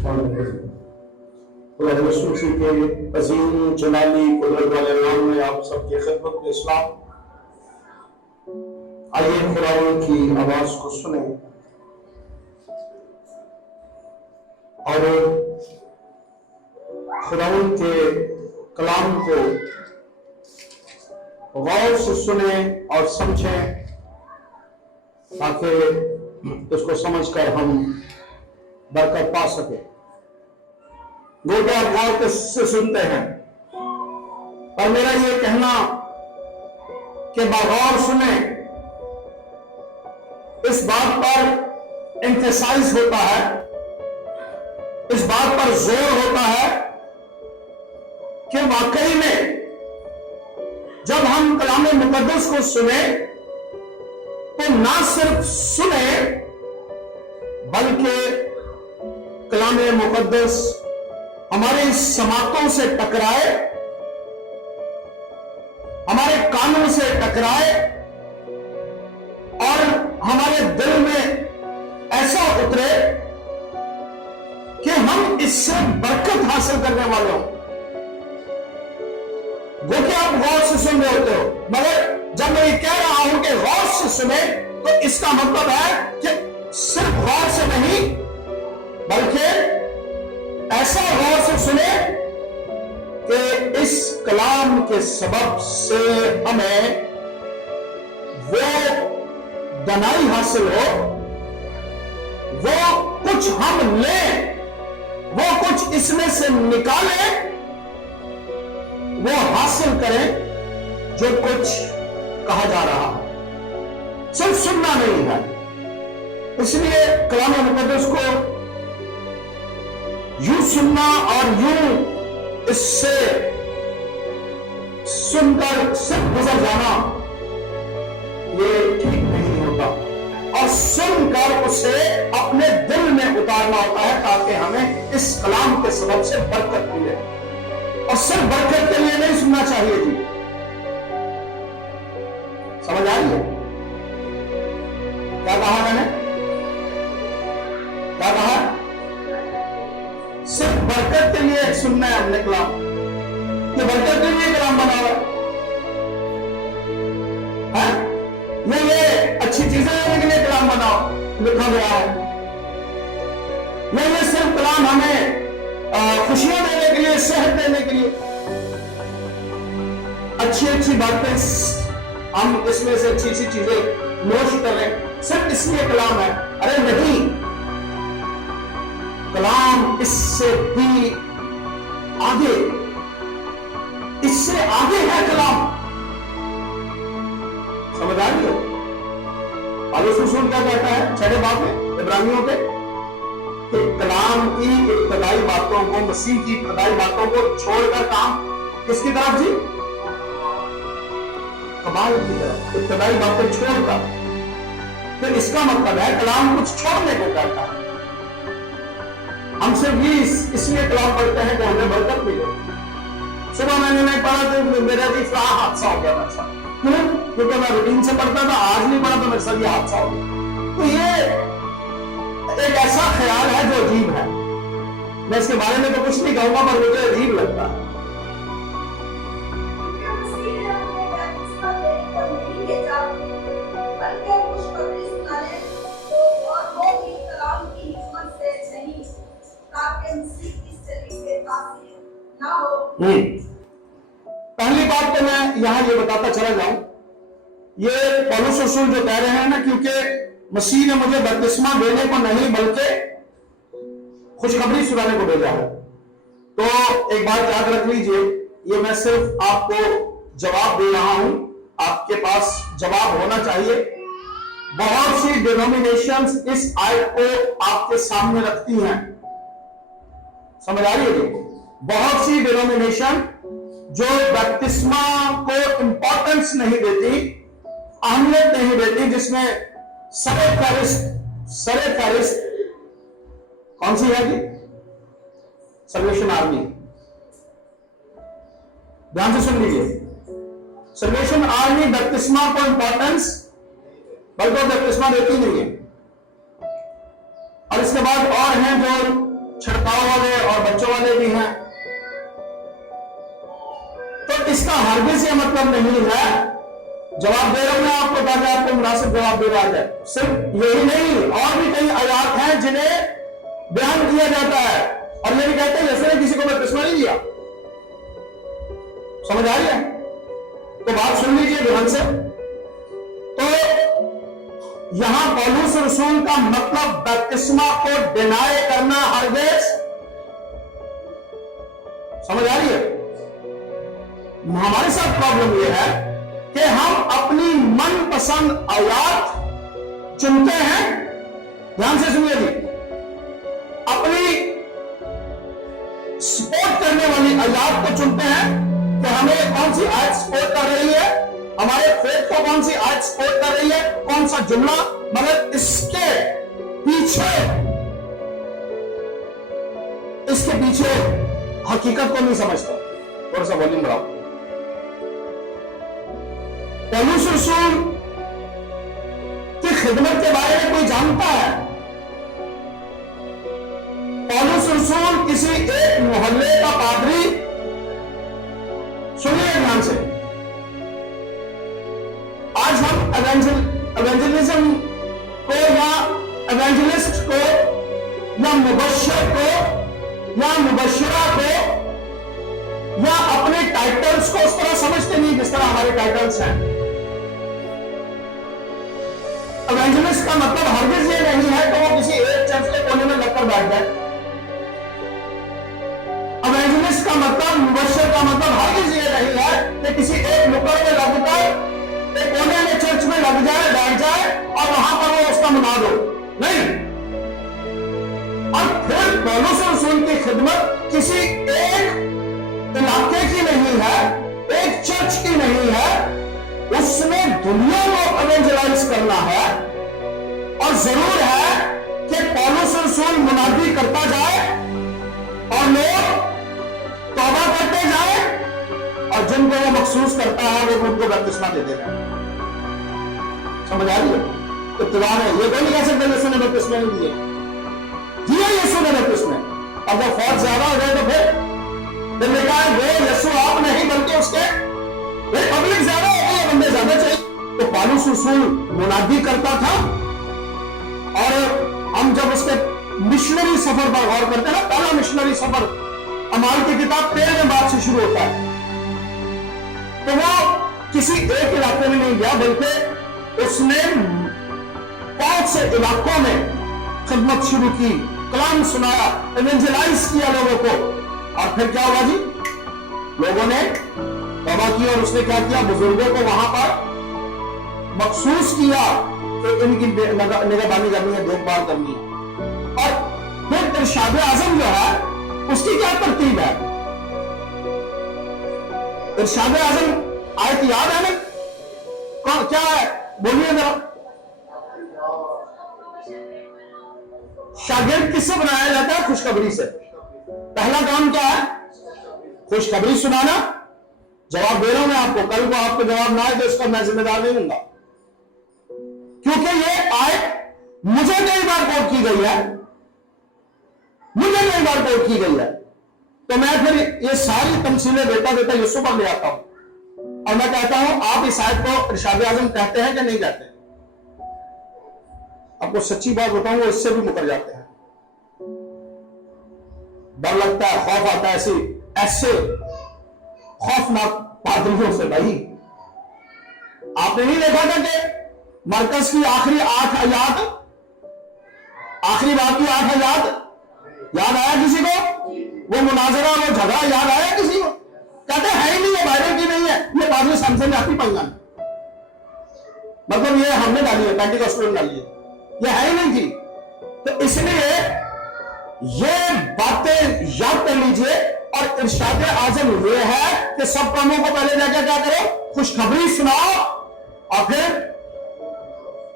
यीशु मसीह के अजीम जलाली कुदरत वाले नाम में आप सबकी खिदमत में इस्लाम। आइए खुदावंद की आवाज को सुने और खुदावंद के कलाम को गौर से सुने और समझें, ताकि इसको समझकर हम बरकत पा सके। वो तो आप गौर से सुनते हैं, पर मेरा ये कहना कि बगौर सुने, इस बात पर एम्फेसाइज होता है, इस बात पर जोर होता है कि वाकई में जब हम कलाम मुकद्दस को सुने तो ना सिर्फ सुने बल्कि कलाम मुकद्दस हमारे समातों से टकराए, हमारे कानों से टकराए और हमारे दिल में ऐसा उतरे कि हम इससे बरकत हासिल करने वाले हों। वो कि आप गौर से सुन रहे होते हो, मगर जब मैं ये कह रहा हूं कि गौर से सुने तो इसका मतलब है कि सिर्फ गौर से नहीं बल्कि ऐसा गौर से सुने कि इस कलाम के सबब से हमें वो दनाई हासिल हो, वो कुछ हम लें, वो कुछ इसमें से निकालें, वो हासिल करें जो कुछ कहा जा रहा है। सिर्फ सुनना नहीं है। इसलिए कलाम मुकद्दस को यूं सुनना और यूं इससे सुनकर सिर्फ गुजर जाना ये ठीक नहीं होता, और सुनकर उसे अपने दिल में उतारना होता है ताकि हमें इस कलाम के सबब से बरकत मिले। और सिर्फ बरकत के लिए नहीं सुनना चाहिए जी। समझ आ रही है क्या कहा मैंने? क्या कहा? सिर्फ बरकत के लिए सुनना है हमने कलाम, ये बरकत के लिए कलाम बना हुआ है, ये अच्छी चीजें लेने के लिए कलाम बनाओ लिखा गया है, ये सिर्फ कलाम हमें खुशियां देने के लिए, सेहत देने के लिए, अच्छी अच्छी बातें हम इसमें से अच्छी अच्छी चीजें नोश करें, सिर्फ इसलिए कलाम है। अरे नहीं, कलाम इससे भी आगे, इससे आगे है कलाम। समझ आ रही हो? पौलुस रसूल क्या कहता है 6वें बाब में इब्रानियों के, कि कलाम की इब्तदाई बातों को, मसीह की इब्तदाई बातों को छोड़कर काम किसकी तरफ जी? कमाल की तरफ, इब्तदाई बातें छोड़कर। तो इसका मतलब है कलाम कुछ छोड़ने को कहता है। हम सिर्फ ये इसलिए कलाम पढ़ते हैं कि हमें बरकत मिले। सुबह मैंने नहीं पढ़ा तो मेरा जी क्या हादसा हो गया मेरे साथ, क्यों? क्योंकि मैं रूटीन से पढ़ता था, आज नहीं पढ़ा तो मेरे साथ ये हादसा हो गया। तो ये एक ऐसा ख्याल है जो अजीब है। मैं इसके बारे में तो कुछ नहीं कहूंगा, पर मुझे अजीब लगता है। पहली बात तो मैं यहां ये बताता चला जाऊं, ये पौलुस रसूल जो कह रहे हैं ना, क्योंकि मसीह ने मुझे बपतिस्मा देने को नहीं बल्कि खुशखबरी सुनाने को भेजा है। तो एक बात याद रख लीजिए, ये मैं सिर्फ आपको जवाब दे रहा हूं, आपके पास जवाब होना चाहिए। बहुत सी डिनोमिनेशंस इस आयत को आपके सामने रखती हैं। समझ आ रही है? बहुत सी डिनोमिनेशन जो बपतिस्मा को इंपॉर्टेंस नहीं देती, अहमियत नहीं देती, जिसमें सरे फहरिस्त कौन सी है? Salvation army. ध्यान से सुन लीजिए, सल्वेशन आर्मी बपतिस्मा को इंपॉर्टेंस बल्कि बपतिस्मा देती नहीं है। और इसके बाद और हैं जो छिड़काव वाले और बच्चों वाले भी हैं। तो इसका हरगिज़ ये मतलब नहीं है, जवाब दे रहा हूं मैं आपको ताकि आपको मुनासिब जवाब दे रहा है। सिर्फ यही नहीं, और भी कई आयात हैं जिन्हें बयान किया जाता है और ये भी कहते हैं यीशु ने किसी को बपतिस्मा नहीं दिया। समझ आ रही है? तो बात सुन लीजिए ध्यान से। तो यहां पौलुस रसूल का मतलब बपतिस्मा को डिनाई करना हरगिज़, समझ आ रही है? हमारे साथ प्रॉब्लम यह है कि हम अपनी मनपसंद आयात चुनते हैं। ध्यान से सुनिए जी, अपनी सपोर्ट करने वाली आयात को चुनते हैं कि हमें कौन सी आयत सपोर्ट कर रही है, हमारे फेथ को कौन सी आयत सपोर्ट कर रही है, कौन सा जुमला, मगर इसके पीछे हकीकत को नहीं समझता। थोड़ा सा वॉल्यूम बढ़ाओ। पौलुस रसूल की खिदमत के बारे में कोई जानता है? पौलुस रसूल किसी एक मोहल्ले का पादरी, सुनिए ध्यान से, आज हम एवेंजलिज्म को या एवेंजलिस्ट को या मुबश्शिर को या मुबश्शिरा को या अपने टाइटल्स को उस तरह समझते नहीं जिस तरह हमारे टाइटल्स हैं। एवेंजलिस्ट का मतलब हरगिज़ ये नहीं है कि वो किसी एक चर्च के कोने में लगकर बैठ जाए। एवेंजलिस्ट का मतलब, मुबश्शिर का मतलब हरगिज़ ये नहीं है कि किसी एक नुक्कड़ में लगकर एक कोने में चर्च में लग जाए, बैठ जाए और वहां पर वो उसका मना दो, नहीं। और फिर पौलुस रसूल की खिदमत किसी एक इलाके की नहीं है, एक चर्च की नहीं है, उसमें दुनिया को एवेंजलाइज करना है। और जरूर है कि पौलुस रसूल मुनादी करता जाए और लोग तौबा करते जाए और जिनको वो मखसूस करता है वो उनको बपतिस्मा देते जाए। समझ आ रही है? इत्तिबा है। ये कोई नहीं कह सकते यीशु ने बपतिस्मा नहीं दिए, यीशु ने बपतिस्मा। अब वो फौज ज्यादा हो गए तो फिर लिखा है वो यीशु आप नहीं बल्कि उसके पब्लिक ज्यादा हो गई, बंदे ज्यादा चाहिए। तो पौलुस रसूल मुनादी करता था और हम जब उसके मिशनरी सफर पर गौर करते हैं ना, पहला मिशनरी सफर अमाल की किताब 13वें बाब से शुरू होता है, तो वो किसी एक इलाके में नहीं गया बल्कि उसने बहुत से इलाकों में खिदमत शुरू की, कलाम सुनाया, एवेंजलाइज किया लोगों को। और फिर क्या हुआ जी? लोगों ने तौबा की और उसने क्या किया? बुजुर्गों को वहां पर मखसूस किया कि इनकी निगरानी करनी है, देखभाल करनी है। और फिर इरशाद आज़म जो है उसकी क्या तरतीब है? इरशाद आज़म आयत याद है ना? कौन क्या है? बोलिए जरा। शागिर्द किससे बनाया जाता है? खुशखबरी से। पहला काम क्या है? खुशखबरी सुनाना। जवाब दे रहा हूं मैं आपको, कल को आपको जवाब ना आए तो इसका मैं जिम्मेदार नहीं हूंगा, क्योंकि ये आयत मुझे कई बार कोट की गई है, मुझे कई बार कोट की गई है। तो मैं फिर ये सारी तमसीलें देता यूसुफ पर ले आता हूं और मैं कहता हूं आप इस आयत को इरशाद आज़म कहते हैं कि नहीं कहते? आपको सच्ची बात बताऊं, वो इससे भी मुकर जाते हैं। डर लगता है, खौफ आता है ऐसे खौफनाक पादरियों से। भाई आपने नहीं देखा था कि मरकज की आखिरी 8 आयात, आखिरी बात की 8 आयात याद आया किसी को? वो मुनाजरा, वो झगड़ा याद आया किसी को? कहते है ही नहीं, ये बाइबल की नहीं है, ये पादरी सैमसन जाती पंगा, मतलब ये हमने डाली है, पेंटिकॉस्टल ने डाली है, ये है ही नहीं थी। तो इसलिए ये बातें याद कर लीजिए। और इरशाद आज़म ये है कि सब कामों को पहले जाकर क्या करो? खुशखबरी सुनाओ। और फिर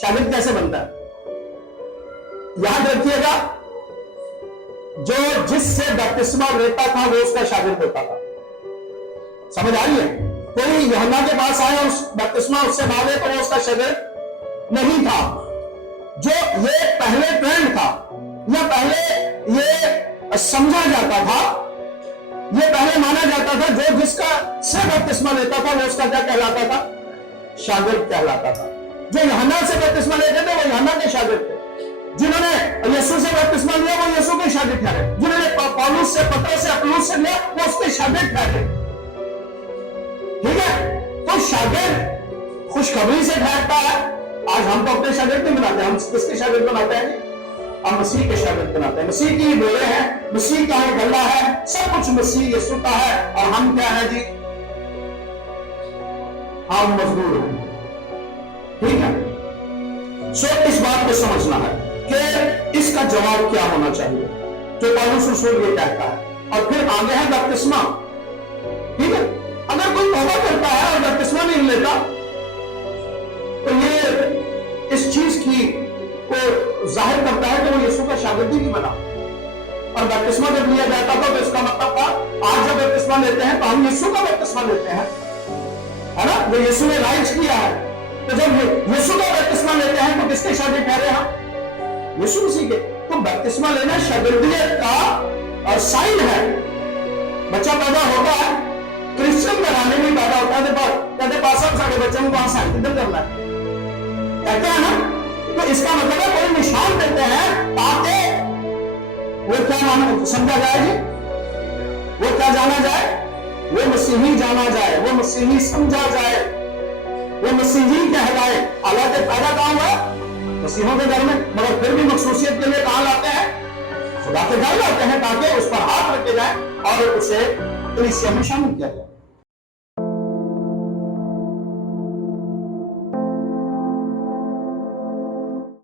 शागिर्द कैसे बनता है? याद रखिएगा, जो जिससे बपतिस्मा लेता था वो उसका शागिर्द होता था। समझ आ रही है? कोई यूहन्ना के पास आया और बपतिस्मा उससे मांगे तो वो उसका शागिर्द नहीं था। जो ये पहले ट्रेंड था या पहले ये समझा जाता था, ये पहले माना जाता था जो जिसका से बपतिस्मा लेता था वो उसका क्या कहलाता था? शागिर्द कहलाता था। जो यूहन्ना से बपतिस्मा लेते थे वो यूहन्ना के शागिर्द थे। जिन्होंने यीशु से बपतिस्मा लिया वो यीशु के शागिर्द ठहरे। जिन्होंने पौलुस से, पतरस से, अपुल्लोस से लिया वो उसके शागिर्द ठहरे। ठीक है, तो शागिर्द खुशखबरी से ठहरता है। आज हम तो अपने शागिर्द नहीं बनाते, हम किसके शागिर्द बनाते हैं? हम मसीह के शागिर्द बनाते हैं। मसीह की बोले हैं, मसीह का है गला है, सब कुछ मसीह यीशु का है, और हम क्या है जी? हम मजदूर हैं। ठीक है, सो इस बात को समझना है कि इसका जवाब क्या होना चाहिए जो पौलुस रसूल ये कहता है। और फिर आगे है बपतिस्मा। ठीक है, अगर कोई तौबा करता है और बपतिस्मा नहीं लेता तो ये इस चीज की को जाहिर करता है कि वो यीशु का शागिर्द ही नहीं बना। और बपतिस्मा जब लिया जाता था तो इसका मतलब था आज जब बपतिस्मा लेते हैं तो हम यीशु का बपतिस्मा लेते हैं, है ना, जो यीशु ने राइज किया है। तो जब यीशु का बपतिस्मा लेते हैं तो किसके शागिर्द ठहरे हम? यीशु मसीह के। तो बपतिस्मा लेना शागिर्दियत का साइन है। बच्चा पैदा होता है, क्रिश्चियन घराने में पैदा होता है, कहते पास साढ़े बच्चे को वहां साइन करना है, कहते हैं ना। तो इसका मतलब है कोई निशान देते हैं ताकि वो क्या समझा जाए जी, वो क्या जाना जाए? वो मसीही जाना जाए, वो मसीही समझा जाए, वो मसीही कहलाए। हालांकि पैदा कहां हुआ? मसीहों के घर में, मगर फिर भी मखसूसियत के लिए कहां लाते हैं? खुदा के घर लाते हैं ताकि उस पर हाथ रखे जाए और उसे कलीसिया में शामिल किया जाए।